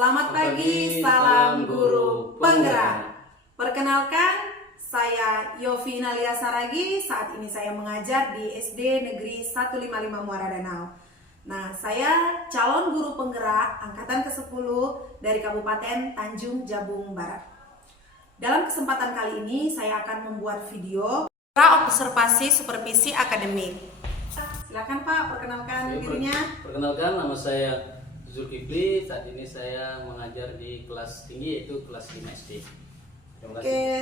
Selamat pagi, salam guru penggerak. Perkenalkan, saya Yofi Nalia Saragi. Saat ini saya mengajar di SD Negeri 155 Muara Danau. Nah, saya calon guru penggerak angkatan ke-10 dari Kabupaten Tanjung Jabung Barat. Dalam kesempatan kali ini, saya akan membuat video observasi supervisi akademik. Silakan Pak, perkenalkan dirinya. Perkenalkan, nama saya Zulkifli. Saat ini saya mengajar di kelas tinggi, yaitu kelas 5 SD.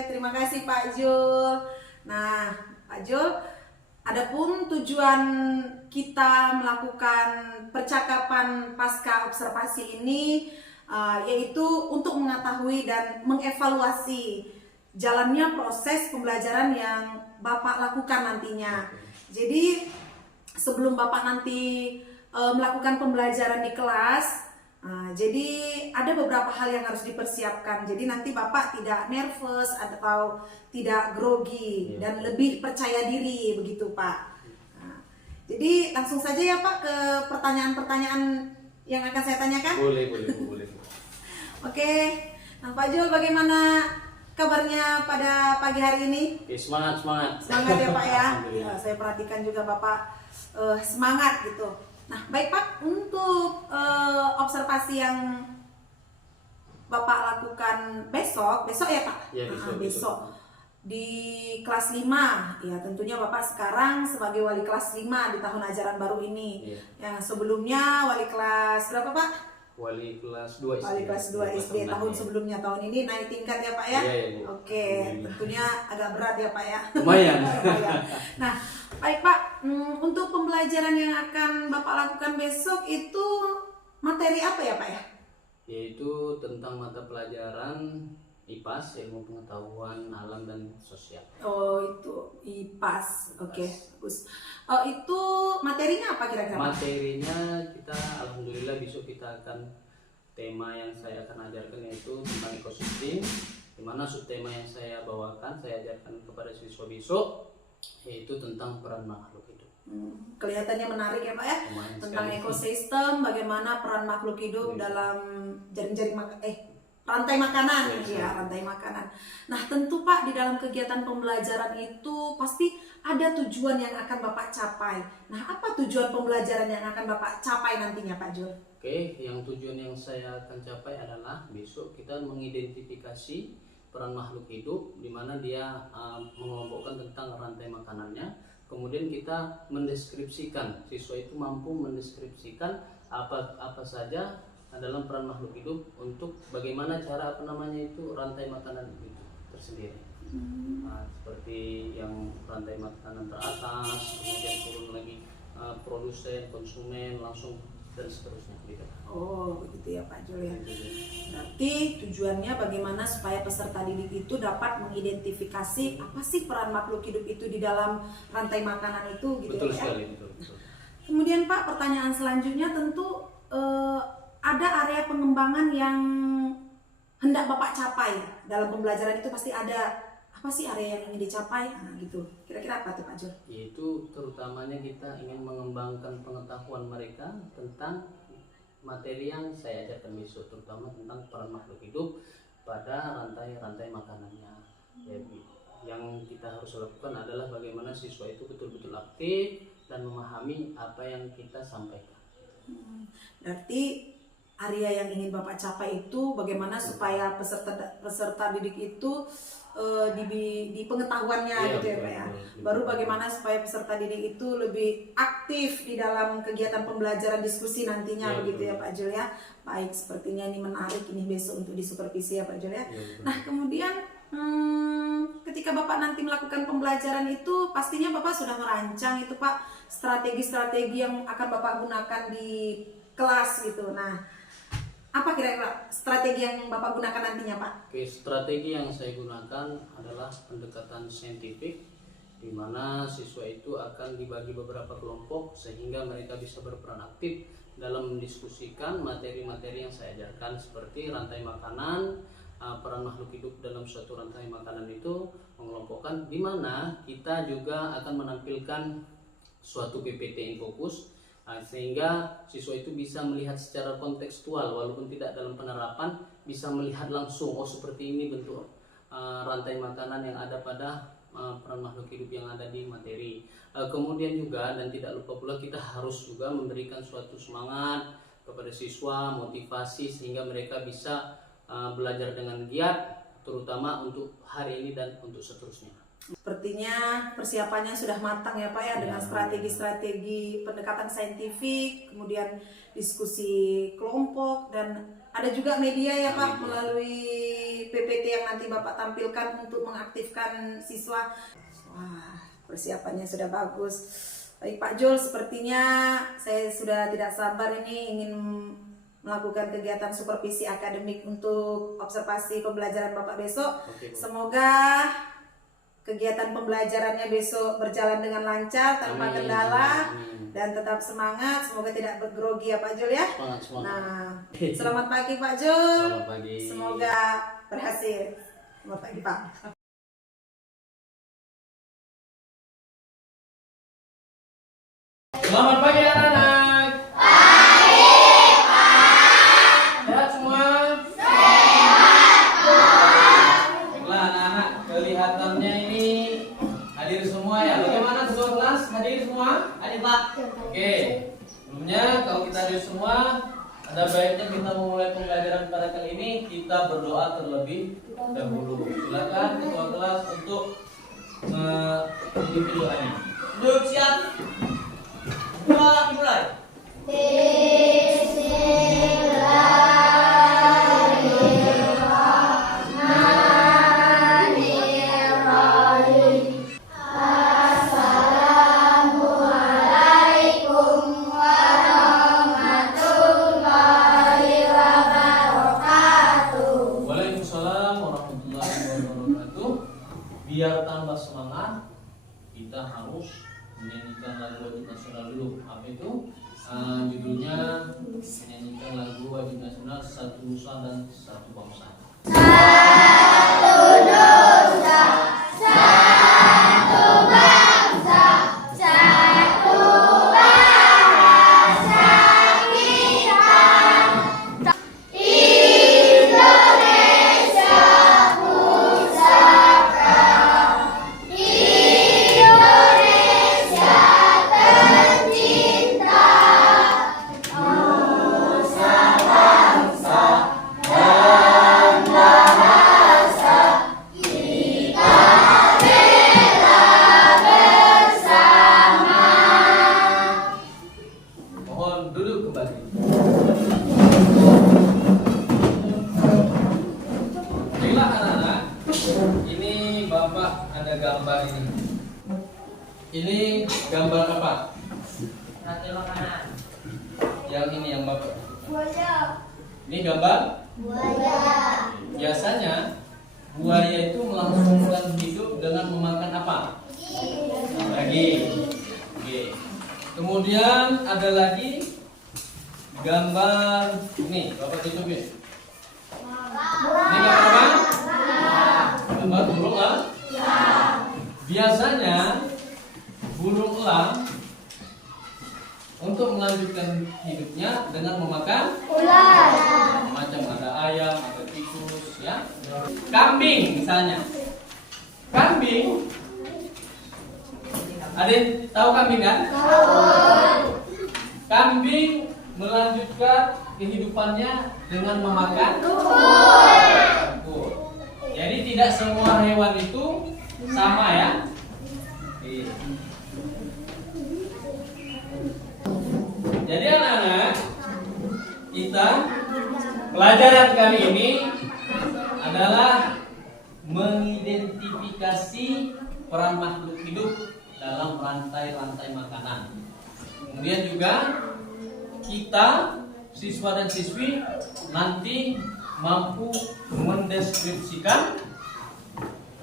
Terima kasih Pak Jul. Nah, Pak Jul, adapun tujuan kita melakukan percakapan pasca observasi ini yaitu untuk mengetahui dan mengevaluasi jalannya proses pembelajaran yang Bapak lakukan nantinya. Jadi sebelum Bapak nanti melakukan pembelajaran di kelas, jadi ada beberapa hal yang harus dipersiapkan. Jadi nanti Bapak tidak nervous atau tidak grogi dan lebih percaya diri, begitu Pak. Jadi langsung saja ya Pak ke pertanyaan-pertanyaan yang akan saya tanyakan. Boleh. Oke, nah Pak Jul, bagaimana kabarnya pada pagi hari ini? Semangat. Semangat ya Pak ya. Ya, saya perhatikan juga Bapak semangat gitu. Nah, baik Pak, untuk observasi yang Bapak lakukan besok ya Pak? Ya, besok. Di kelas 5, ya tentunya Bapak sekarang sebagai wali kelas 5 di tahun ajaran baru ini. Ya. Yang sebelumnya wali kelas berapa Pak? Wali kelas 2 SD. Wali kelas 2 SD tahun sebelumnya, tahun ini naik tingkat ya Pak ya? Iya. Oke, tentunya agak berat ya Pak ya? Lumayan. Nah, baik Pak, untuk pembelajaran yang akan Bapak lakukan besok itu materi apa ya Pak ya? Yaitu tentang mata pelajaran IPAS, ilmu pengetahuan alam dan sosial. Oh, itu IPAS. Oke, bagus. Itu materinya apa kira-kira? Materinya kita alhamdulillah besok kita akan tema yang saya akan ajarkan yaitu tentang ekosistem, di mana subtema yang saya bawakan saya ajarkan kepada siswa besok yaitu tentang peran makhluk hidup. Kelihatannya menarik ya Pak ya, tentang ekosistem, bagaimana peran makhluk hidup dalam jaring-jaring rantai makanan, rantai makanan. Nah, tentu Pak, di dalam kegiatan pembelajaran itu pasti ada tujuan yang akan Bapak capai. Nah, apa tujuan pembelajaran yang akan Bapak capai nantinya Pak Jul? Oke, yang tujuan yang saya akan capai adalah besok kita mengidentifikasi peran makhluk hidup, di mana dia mengelompokkan tentang rantai makanannya. Kemudian kita mendeskripsikan, siswa itu mampu mendeskripsikan apa saja dalam peran makhluk hidup untuk bagaimana cara rantai makanan itu tersendiri. Seperti yang rantai makanan teratas, kemudian turun lagi produsen, konsumen, langsung dan seterusnya gitu. Oh, begitu ya Pak Jul ya. Berarti tujuannya bagaimana supaya peserta didik itu dapat mengidentifikasi apa sih peran makhluk hidup itu di dalam rantai makanan itu gitu. Betul ya. Sekali, betul. Kemudian Pak, pertanyaan selanjutnya tentu ada area pengembangan yang hendak Bapak capai dalam pembelajaran itu, pasti ada apa sih area yang ingin dicapai, gitu. Kira-kira apa tuh Pak Jul? Yaitu terutamanya kita ingin mengembangkan pengetahuan mereka tentang materi yang saya ajarkan besok, terutama tentang peran makhluk hidup pada rantai makanannya. Jadi yang kita harus lakukan adalah bagaimana siswa itu betul-betul aktif dan memahami apa yang kita sampaikan. Berarti area yang ingin Bapak capai itu bagaimana supaya peserta didik itu di pengetahuannya gitu ya Pak ya. Baru bagaimana supaya peserta didik itu lebih aktif di dalam kegiatan pembelajaran diskusi nantinya, begitu ya Pak Jul ya. Baik, sepertinya ini menarik ini besok untuk disupervisi ya Pak Jul ya. Nah, kemudian ketika Bapak nanti melakukan pembelajaran itu pastinya Bapak sudah merancang itu Pak strategi-strategi yang akan Bapak gunakan di kelas gitu. Nah, apa kira-kira strategi yang Bapak gunakan nantinya Pak? Oke, strategi yang saya gunakan adalah pendekatan saintifik, di mana siswa itu akan dibagi beberapa kelompok sehingga mereka bisa berperan aktif dalam mendiskusikan materi-materi yang saya ajarkan seperti rantai makanan, peran makhluk hidup dalam suatu rantai makanan itu mengelompokkan, di mana kita juga akan menampilkan suatu PPT yang fokus Sehingga siswa itu bisa melihat secara kontekstual walaupun tidak dalam penerapan, bisa melihat langsung oh seperti ini bentuk rantai makanan yang ada pada peran makhluk hidup yang ada di materi. Kemudian juga dan tidak lupa pula kita harus juga memberikan suatu semangat kepada siswa, motivasi sehingga mereka bisa belajar dengan giat, terutama untuk hari ini dan untuk seterusnya. Sepertinya persiapannya sudah matang ya Pak ya, dengan strategi-strategi pendekatan saintifik, kemudian diskusi kelompok, dan ada juga media ya Pak melalui PPT yang nanti Bapak tampilkan untuk mengaktifkan siswa. Wah, persiapannya sudah bagus. Baik Pak Jul, sepertinya saya sudah tidak sabar ini ingin melakukan kegiatan supervisi akademik untuk observasi pembelajaran Bapak besok. Semoga kegiatan pembelajarannya besok berjalan dengan lancar tanpa kendala dan tetap semangat. Semoga tidak bergrogi ya Pak Jul ya. Semangat. Nah, selamat pagi Pak Jul. Selamat pagi. Semoga berhasil. Selamat pagi Pak. Selamat pagi anak-anak. Pagi Pak. Sehat semua? Baiklah anak-anak, kelihatannya ini hadir semua ya. Bagaimana ketua kelas? Hadir semua? Hadir Pak. Oke. Sebelumnya kalau kita hadir semua, ada baiknya kita memulai pembelajaran pada kali ini kita berdoa terlebih dahulu. Silakan ketua kelas untuk memimpin doanya. Duduk siap. Dimulai. Waalaikumsalam warahmatullahi wabarakatuh. Biar tambah semangat, kita harus menyanyikan lagu wajib nasional dulu. Apa itu? Judulnya menyanyikan lagu wajib nasional Satu Nusa dan Satu Bangsa. Mohon duduk kembali. Baiklah anak-anak, ini Bapak ada gambar ini. Ini gambar apa? Rantai makanan. Yang ini yang Bapak. Buaya. Ini gambar? Buaya. Biasanya buaya itu melangsungkan hidup dengan memakan apa? Daging. Oke. Kemudian ada lagi gambar ini, Bapak tutupin. Ini gambar apa? Gambar burung elang. Biasanya burung elang untuk melanjutkan hidupnya dengan memakan ular. Macam ada ayam, ada tikus, ya. Kambing misalnya. Kambing. Ada yang tahu kambing kan? Kambing melanjutkan kehidupannya dengan memakan rumput. Jadi tidak semua hewan itu sama ya. Jadi anak-anak, kita pelajaran kali ini adalah mengidentifikasi peran makhluk hidup dalam rantai-rantai makanan. Kemudian juga kita siswa dan siswi nanti mampu mendeskripsikan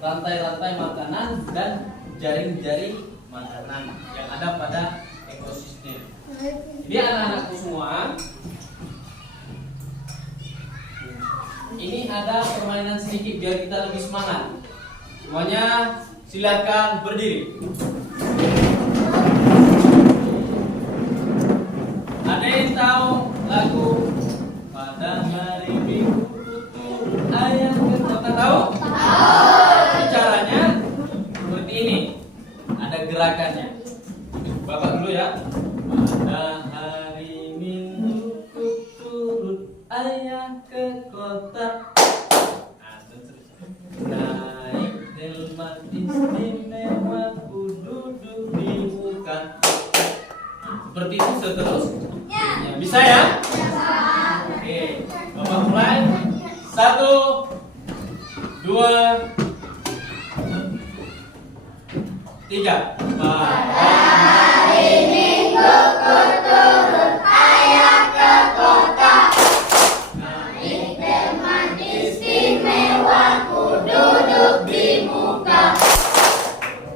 rantai-rantai makanan dan jaring-jaring makanan yang ada pada ekosistem. Jadi anak-anakku semua, ini ada permainan sedikit biar kita lebih semangat. Semuanya silakan berdiri. Ada yang tahu lagu pada hari Minggu turun ayam ke kota? Tahu? Tahu. Caranya seperti ini. Ada gerakannya. Bapak dulu ya. Pada hari Minggu turun ayam ke kota. Naik delman istimewa ku duduk di muka. Seperti itu seterusnya. Bisa ya? Oke, Bapak mulai. 1, 2, 3. Pada hari Minggu ku turun ayam ke kota. Naik delman istimewa ku duduk di muka.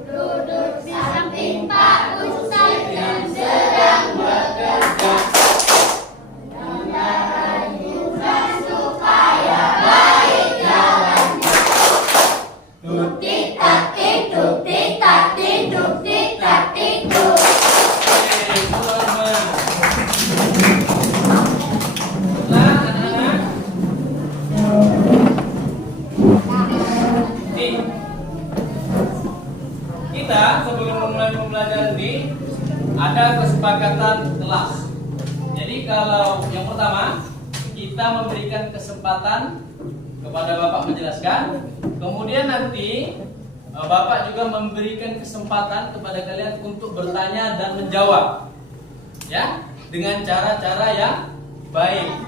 Duduk di samping Pak Ustadz yang sedang bekerja. Mendarayukan supaya baik jalannya. Tuk tik tak tik, tuk tik tak tik, tuk tik tak tik, tuk. Nah, anak-anak. Nih, kita sebelum memulai pembelajaran ini ada kesepakatan kelas. Jadi kalau yang pertama kita memberikan kesempatan kepada Bapak menjelaskan, kemudian nanti Bapak juga memberikan kesempatan kepada kalian untuk bertanya dan menjawab, ya, dengan cara-cara yang baik,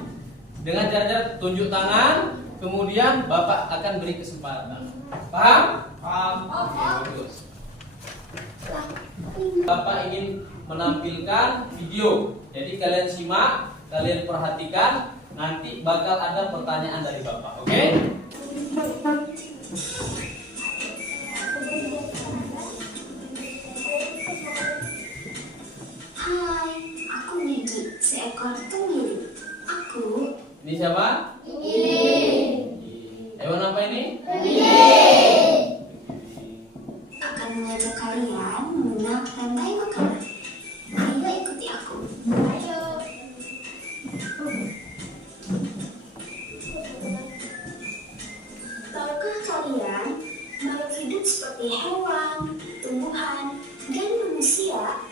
dengan cara-cara tunjuk tangan, kemudian Bapak akan beri kesempatan. Paham? Paham. Oke, bagus. Bapak ingin menampilkan video, jadi kalian simak, kalian perhatikan, nanti bakal ada pertanyaan dari Bapak, oke? Hai, aku Gigi, seekor kemiri. Aku Ini siapa? Hewan apa ini? akan mengajak kalian mengenal rantai makanan. Ayo ikuti aku. Ayo. Tahukah kalian, makhluk hidup seperti hewan, tumbuhan, dan manusia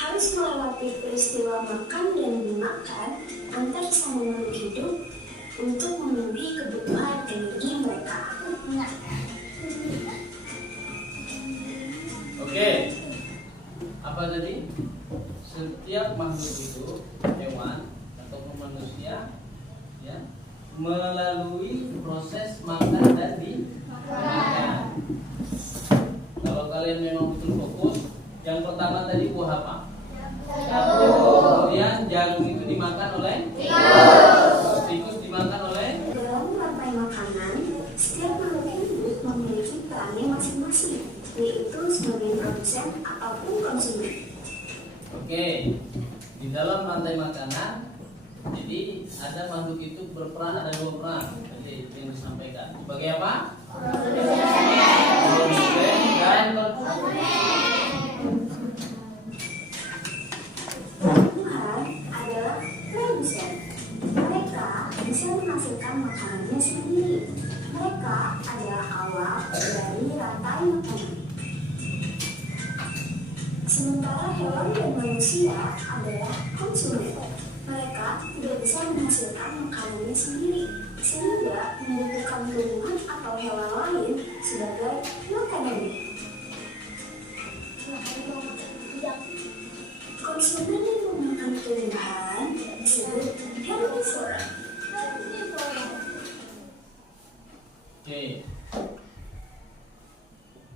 harus melewati peristiwa makan dan dimakan antar sama makhluk hidup untuk memenuhi kebutuhan energi mereka. Oke. Apa tadi? Setiap makhluk hidup, hewan ataupun manusia, ya, melalui proses makan dan dimakan. Kalau kalian memang betul fokus, yang pertama tadi buah apa? Kemudian jagung itu dimakan oleh tikus. Tikus dimakan oleh. Dalam rantai makanan, setiap makhluk hidup memiliki perannya masing-masing, yaitu sebagai produsen ataupun konsumen. Oke, di dalam rantai makanan, jadi ada makhluk itu berperan, ada 2 peran. Jadi yang disampaikan sebagai apa? Produsen dan konsumen. Tumbuhan adalah produsen. Mereka bisa menghasilkan makanannya sendiri. Mereka adalah awal dari rantai makanan. Sementara hewan dan manusia adalah konsumen. Mereka tidak bisa menghasilkan makanannya sendiri, sehingga membutuhkan tumbuhan atau hewan lain sebagai makanannya. Konsumen yang memakan tumbuhan disebut herbivora. Oke.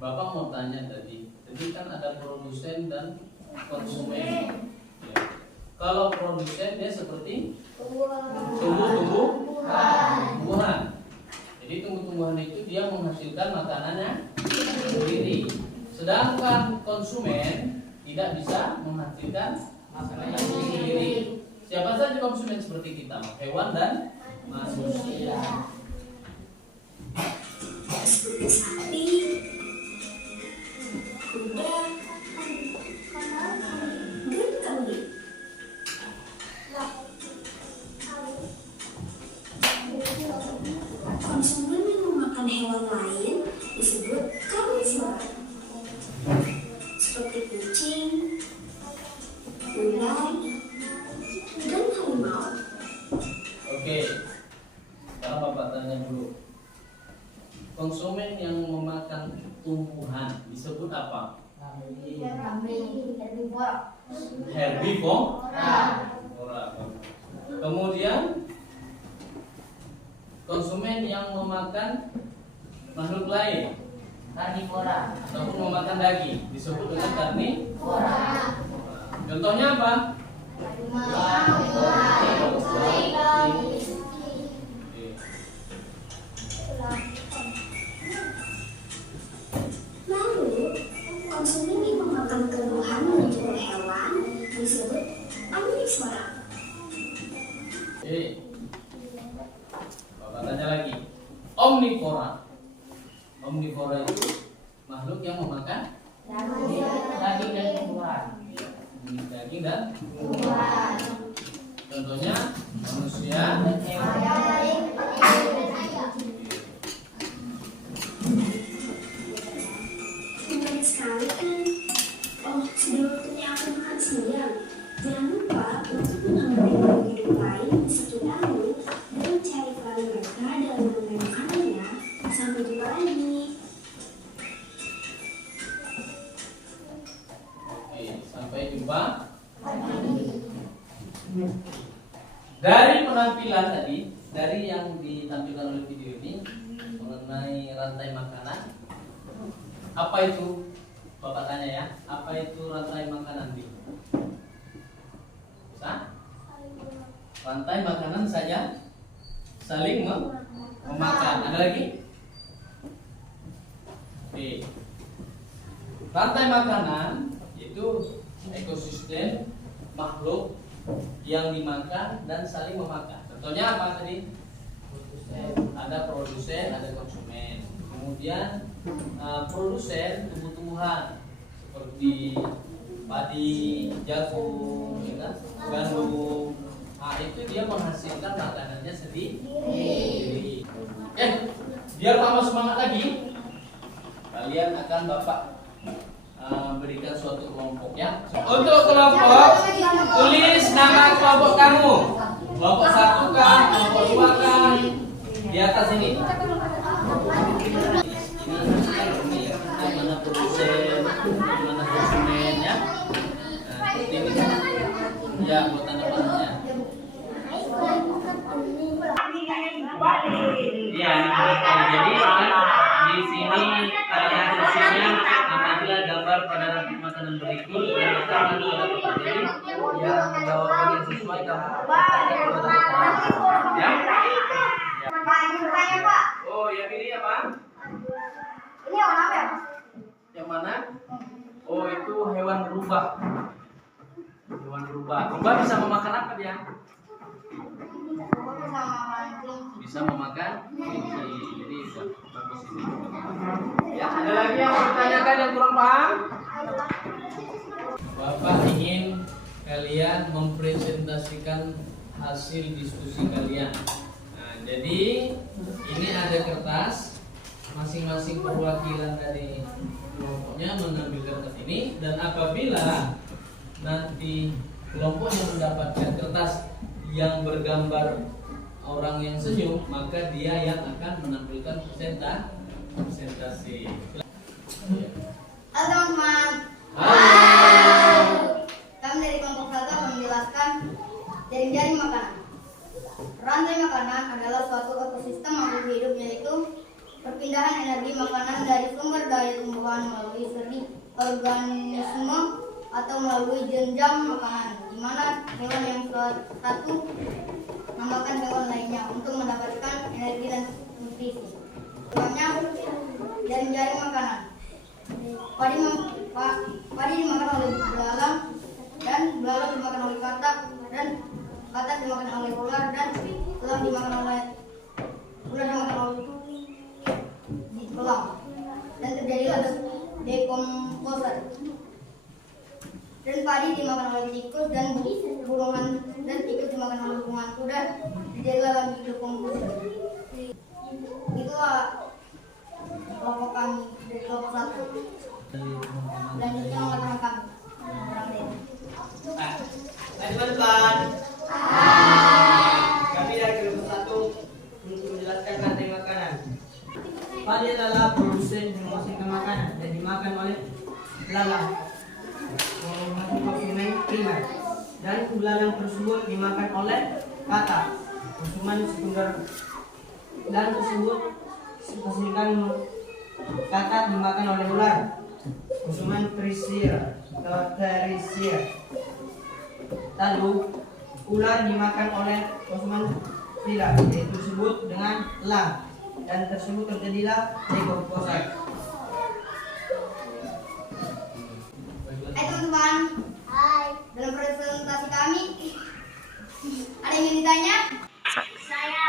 Bapak mau tanya tadi kan ada produsen dan konsumen. Ya. Kalau produsen dia seperti tumbuh-tumbuhan. Jadi tumbuh-tumbuhan itu dia menghasilkan makanannya sendiri. Sedangkan konsumen tidak bisa menghasilkan makanannya sendiri. Siapa saja konsumen seperti kita, hewan dan manusia. Seperti sapi, kuda, dan kambing. konsumen yang memakan hewan lain disebut karnivora, seperti kucing, ular, dan harimau. Oke, sekarang Bapak tanya dulu. Konsumen yang memakan tumbuhan disebut apa? Herbivora. Kemudian konsumen yang memakan makhluk lain, Karnivora. ataupun memakan daging disebut dengan karnivora. Contohnya apa? Lalu, konsumen yang memakan tumbuhan dan juga hewan disebut omnivora. Bapak tanya lagi. Omnivora. Omnivora itu makhluk yang memakan Daging dan tumbuhan. daging dan contohnya manusia. Menarik sekali kan? Oh, sudah waktunya aku makan siang. Jangan lupa untuk mengamati makhluk hidup lain di sekitarmu dan mencari peran mereka dalam rantai makanannya. Sampai jumpa lagi. Oke, sampai jumpa. Dari penampilan tadi, dari yang ditampilkan oleh video ini mengenai rantai makanan, apa itu? Bapak tanya ya, apa itu rantai makanan? Bisa? Rantai makanan saja saling memakan. Ada lagi? Oke. Rantai makanan itu ekosistem makhluk yang dimakan dan saling memakan. Contohnya apa tadi? Ada produsen, ada konsumen. Kemudian produsen tumbuh-tumbuhan seperti padi, jagung, ya kan? Gandum. Nah, itu dia menghasilkan makanannya sendiri. Biar tambah semangat lagi, kalian akan Bapak berikan suatu kelompok ya. Untuk kelompok, tulis nama kelompok kamu. Kelompok 1 kan, kelompok 2 kan, di atas ini. Ini mana produsen, mana konsumen ya. Nah, seperti ini. Ya, buat tanda panahnya. Iya, jadi di sini kalian tulisnya apabila gambar pada makanan berikut dan makanan pada materi yang jawabannya sesuai kamu ya. Oh, yang ini apa? Ini warna apa ya? Yang mana? Oh, itu hewan berubah. Hewan berubah. Berubah bisa memakan apa dia? Bisa memakan kelinci. Jadi bagus ini. Ya, ada lagi yang mau ditanyakan yang kurang paham? Bapak ingin kalian mempresentasikan hasil diskusi kalian. Nah, jadi ini ada kertas, masing-masing perwakilan dari kelompoknya mengambil kertas ini, dan apabila nanti kelompoknya mendapatkan kertas yang bergambar orang yang senyum, maka dia yang akan menampilkan presentasi. Halo teman-teman. Halo. Kami dari kelompok 1 akan menjelaskan jaring-jaring makanan. Rantai makanan adalah suatu ekosistem makhluk hidup, yaitu perpindahan energi makanan dari sumber daya tumbuhan melalui seri organisme atau melalui jenjang makanan, di mana hewan yang satu memakan hewan lainnya untuk mendapatkan energi dan nutrisi. Contohnya, jaring-jaring makanan. Padi dimakan oleh belalang, dan belalang dimakan oleh katak, dan katak dimakan oleh ular, dan tulang dimakan oleh ular dimakan oleh tulang. Dan terjadilah dekomposasi. Dan padi dimakan oleh tikus, dan burungan, dan tikus dimakan oleh burung hantu, dan terjadilah lagi dekomposasi. Di Padi adalah produsen yang menghasilkan makanan dan dimakan oleh belalang, konsumen primer, dan belalang tersebut dimakan oleh katak, konsumen sekunder, dan tersebut menghasilkan katak dimakan oleh ular, konsumen tersier. Lalu ular dimakan oleh konsumen pilar, yaitu disebut dengan elang, dan tersebut terjadilah dekomposasi. Hai teman-teman. Hai. Dalam presentasi kami, ada yang ingin ditanya? Saya.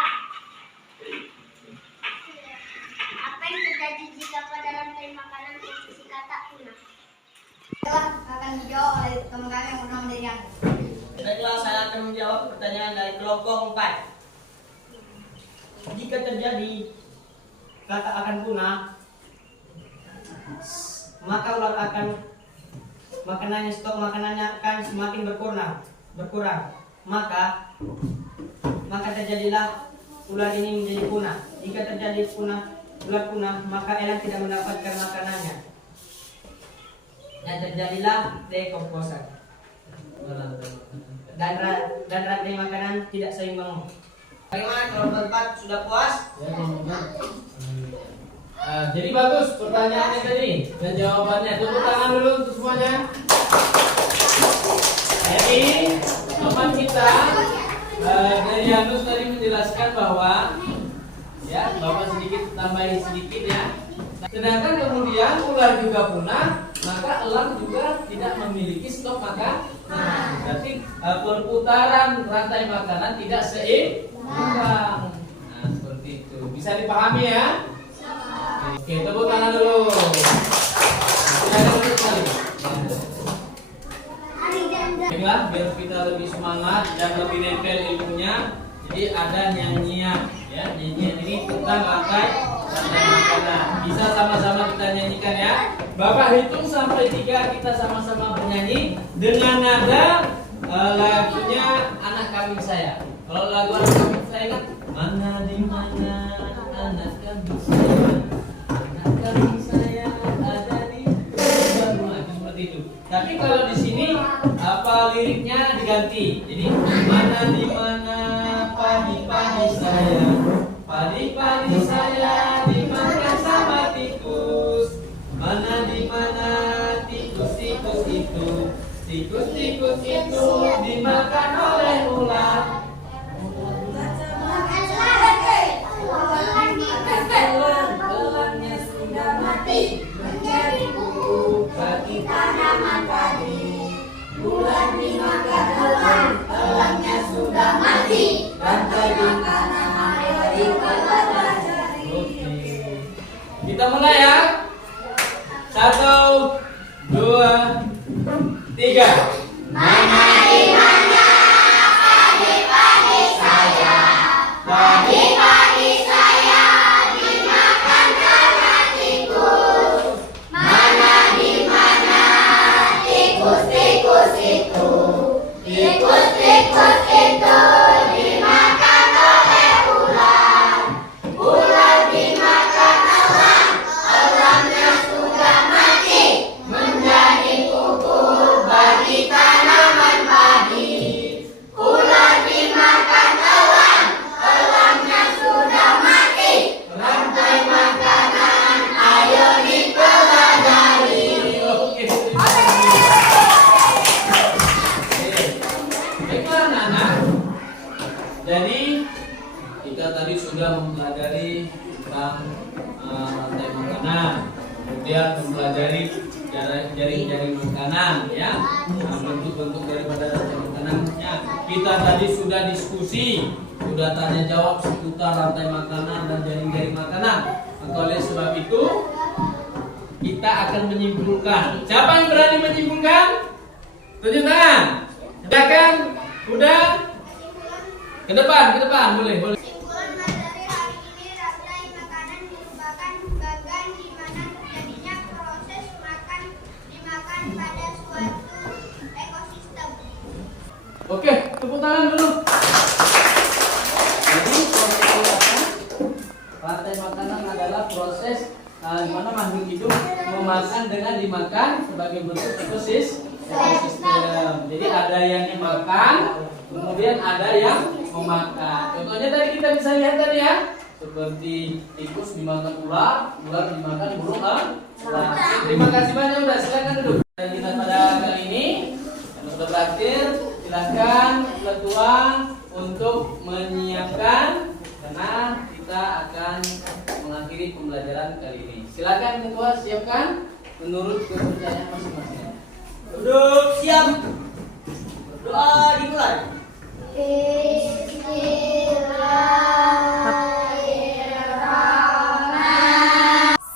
Apa yang terjadi jika pada rantai makanan posisi katak punah? Baiklah, akan dijawab oleh teman kami yang bernama Derian. Baiklah, saya akan menjawab pertanyaan dari kelompok 4. Jika terjadi katak akan punah, maka ular akan stok makanannya akan semakin berkurang. Maka terjadilah ular ini menjadi punah. Jika terjadi ular punah, maka elang tidak mendapatkan makanannya, dan terjadilah dekomposasi. Dan rantai makanan tidak seimbang. Bagaimana kelompok 4 sudah puas? Jadi bagus pertanyaannya tadi dan jawabannya. Tepuk tangan dulu untuk semuanya. Jadi teman kita dari Yanus tadi menjelaskan bahwa ya Bapak sedikit tambahin sedikit ya. Sedangkan kemudian ular juga punah, maka elang juga tidak memiliki stok makan. Berarti perputaran rantai makanan tidak seimbang. Nah, seperti itu. Bisa dipahami ya? Oke, tepuk tangan dulu. Sudah ada betul sekali. Baiklah, biar kita lebih semangat dan lebih nempel ilmunya. Jadi ada nyanyian, ya nyanyian ini tentang rantai makanan. Bisa sama-sama kita nyanyikan ya. Bapak hitung sampai 3, kita sama-sama bernyanyi dengan nada lagunya Anak Kambing Saya. Kalau lagu Anak Kambing Saya kan mana di mana anak kambing saya, anak kambing saya ada di rumah, seperti itu. Tapi kalau di sini apa liriknya diganti. Jadi mana di mana padi-padi saya, padi-padi saya dimakan sama tikus. Mana di mana tikus-tikus itu, tikus-tikus itu dimakan oleh ular. Elangnya sudah mati menjadi bubuk bagi tanaman padi. Ular dimakan elang, elangnya sudah mati. Rantai makanan ayo dipelajari. Kita mulai ya. 1, 2, 3. Mana di mana padi-padi saya, padi-padi saya dimakan karena tikus. Mana di mana tikus-tikus itu, tikus-tikus itu dimakan oleh ular. Ular dimakan elang, elangnya sudah mati menjadi pupuk bagi tanaman padi. Ular dimakan elang, elangnya sudah mati. Rantai makanan ayo dipelajari. Oke. Baiklah anak-anak. Jadi kita tadi sudah mempelajari tentang rantai makanan, kemudian mempelajari jaring-jaring makanan, ya, bentuk-bentuk daripada rantai makanannya. Kita tadi sudah diskusi, sudah tanya jawab seputar rantai makanan dan jaring-jaring makanan. Maka oleh sebab itu kita akan menyimpulkan. Siapa yang berani menyimpulkan? Tunjuk tangan. Silakan. Udah. Ke depan, boleh. Kesimpulan materi hari ini, rantai makanan merupakan bagian di mana terjadinya proses dimakan pada suatu ekosistem. 'Oke, tepuk tangan dulu. Jadi proses apa? Rantai makanan adalah proses di mana makhluk hidup memakan dengan dimakan sebagai bentuk ekosistem. Jadi ada yang dimakan, kemudian ada yang memakan. Contohnya tadi kita bisa lihat tadi ya, seperti tikus dimakan ular, ular dimakan burung elang. Terima kasih banyak, udah silakan duduk. Dan kita pada kali ini yang sudah berakhir, silakan ketua untuk menyiapkan karena kita akan mengakhiri pembelajaran kali ini. Silakan ketua siapkan menurut kepercayaan masing-masing. Duduk, siap. Doa dimulai.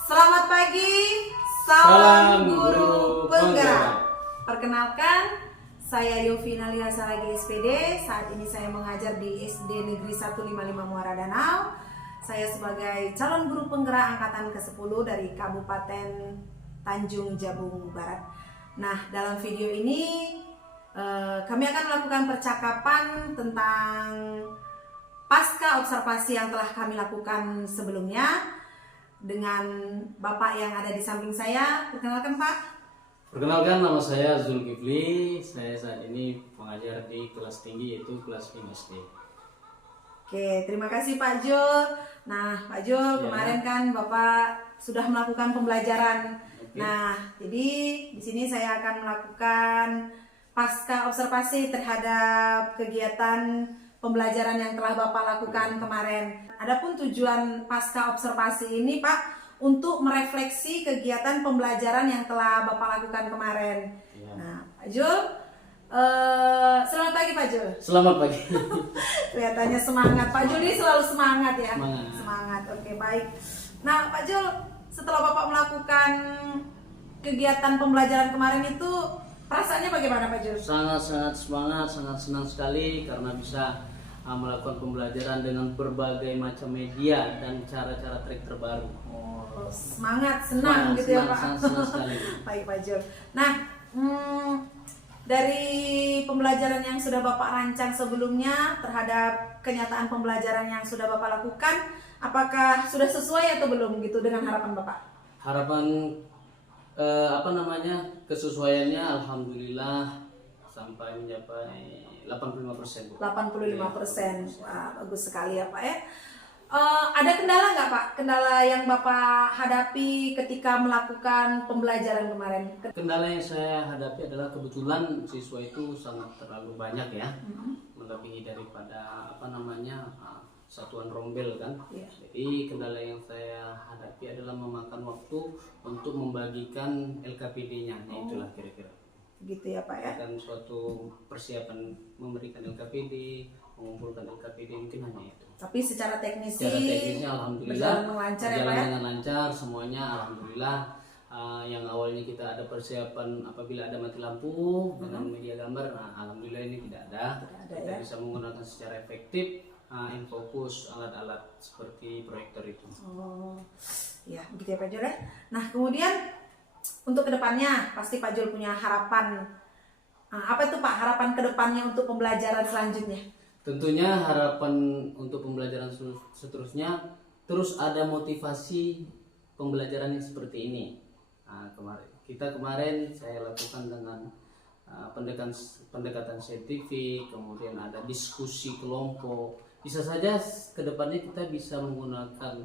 Selamat pagi, salam guru penggerak. Perkenalkan, saya Yovina Lia Saragi SPD. Saat ini saya mengajar di SD Negeri 155 Muara Danau. Saya sebagai calon guru penggerak angkatan ke-10 dari Kabupaten Tanjung Jabung Barat. Nah, dalam video ini kami akan melakukan percakapan tentang pasca observasi yang telah kami lakukan sebelumnya dengan Bapak yang ada di samping saya. Perkenalkan Pak. Perkenalkan, nama saya Zulkifli. Saya saat ini mengajar di kelas tinggi yaitu kelas 5 SD. Oke, terima kasih Pak Jul. Nah, Pak Jul, kemarin kan Bapak sudah melakukan pembelajaran. Nah, jadi di sini saya akan melakukan pasca observasi terhadap kegiatan pembelajaran yang telah Bapak lakukan kemarin. Adapun tujuan pasca observasi ini, Pak, untuk merefleksi kegiatan pembelajaran yang telah Bapak lakukan kemarin. Nah, Pak Jul, selamat pagi Pak Jul. Selamat pagi. Kelihatannya semangat. Pak Jul ini selalu semangat ya. Semangat. Oke, baik. Nah, Pak Jul, setelah Bapak melakukan kegiatan pembelajaran kemarin itu perasaannya bagaimana Pak Jul? Sangat semangat, sangat senang sekali karena bisa melakukan pembelajaran dengan berbagai macam media dan cara-cara trik terbaru. Semangat, senang gitu ya Pak. Sangat senang sekali. Baik Pak Jul. Nah, dari pembelajaran yang sudah Bapak rancang sebelumnya terhadap kenyataan pembelajaran yang sudah Bapak lakukan, apakah sudah sesuai atau belum gitu dengan harapan Bapak? Harapan kesesuaiannya alhamdulillah sampai mencapai 85%. 85%. Wah, bagus sekali ya Pak ya. Ada kendala nggak Pak? Kendala yang Bapak hadapi ketika melakukan pembelajaran kemarin? Kendala yang saya hadapi adalah kebetulan siswa itu sangat terlalu banyak ya, melebihi daripada satuan rombel kan. Jadi kendala yang saya hadapi adalah memakan waktu untuk membagikan LKPD-nya. Itulah kira-kira. Gitu ya Pak ya. Dan suatu persiapan memberikan LKPD, mengumpulkan LKPD mungkin hanya itu. Tapi secara teknisnya alhamdulillah berjalan dengan lancar semuanya alhamdulillah. Yang awalnya kita ada persiapan apabila ada mati lampu dengan media gambar, alhamdulillah ini tidak ada. Kita bisa menggunakan secara efektif infokus alat-alat seperti proyektor itu. Oh, ya begitu ya Pak Jul ya. Nah kemudian untuk kedepannya pasti Pak Jul punya harapan. Apa itu Pak harapan kedepannya untuk pembelajaran selanjutnya? Tentunya harapan untuk pembelajaran seterusnya terus ada motivasi pembelajaran yang seperti ini. Kemarin saya lakukan dengan pendekatan saintifik, kemudian ada diskusi kelompok. Bisa saja kedepannya kita bisa menggunakan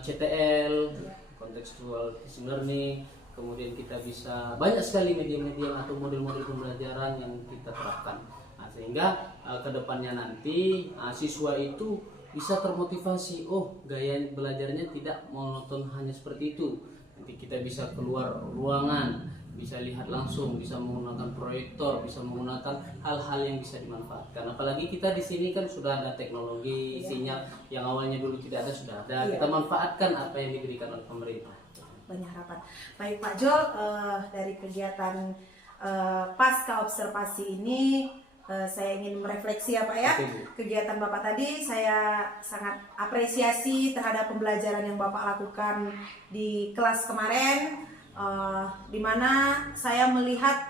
CTL, contextual teaching learning, kemudian kita bisa banyak sekali media-media atau model-model pembelajaran yang kita terapkan. Sehingga kedepannya nanti siswa itu bisa termotivasi, gaya belajarnya tidak monoton hanya seperti itu. Nanti kita bisa keluar ruangan, bisa lihat langsung, bisa menggunakan proyektor, bisa menggunakan hal-hal yang bisa dimanfaatkan. Apalagi kita di sini kan sudah ada teknologi sinyal yang awalnya dulu tidak ada, sudah ada. Kita manfaatkan apa yang diberikan oleh pemerintah. Banyak harapan. Baik Pak Jul, dari kegiatan pasca observasi ini saya ingin merefleksi ya Pak ya. Kegiatan Bapak tadi saya sangat apresiasi terhadap pembelajaran yang Bapak lakukan di kelas kemarin, di mana saya melihat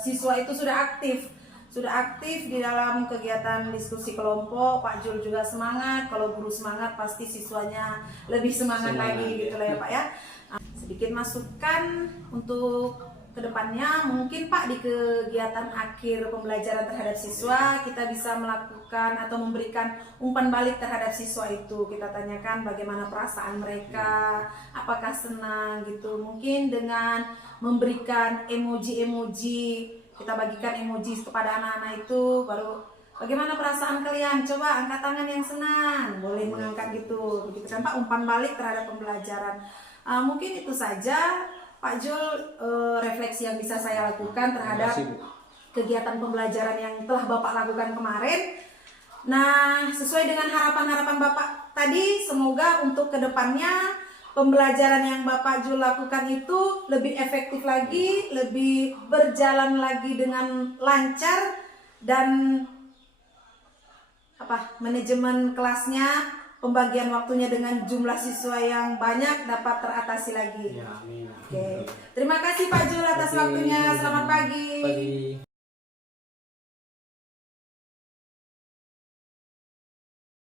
siswa itu sudah aktif, sudah aktif di dalam kegiatan diskusi kelompok. Pak Jul juga semangat. Kalau guru semangat, pasti siswanya lebih semangat lagi gitu lah ya Pak ya. Sedikit masukan untuk kedepannya, mungkin Pak di kegiatan akhir pembelajaran terhadap siswa kita bisa melakukan atau memberikan umpan balik terhadap siswa itu. Kita tanyakan bagaimana perasaan mereka, apakah senang gitu. Mungkin dengan memberikan emoji-emoji, kita bagikan emoji kepada anak-anak itu, baru bagaimana perasaan kalian? Coba angkat tangan yang senang, boleh mengangkat gitu. Begitu kan Pak, umpan balik terhadap pembelajaran. Mungkin itu saja Pak Jul, refleksi yang bisa saya lakukan terhadap kegiatan pembelajaran yang telah Bapak lakukan kemarin. Nah, sesuai dengan harapan-harapan Bapak tadi, semoga untuk kedepannya pembelajaran yang Bapak Jul lakukan itu lebih efektif lagi, lebih berjalan lagi dengan lancar, dan manajemen kelasnya, pembagian waktunya dengan jumlah siswa yang banyak dapat teratasi lagi. Ya, amin. Oke. Terima kasih Pak Jul atas waktunya. Selamat pagi.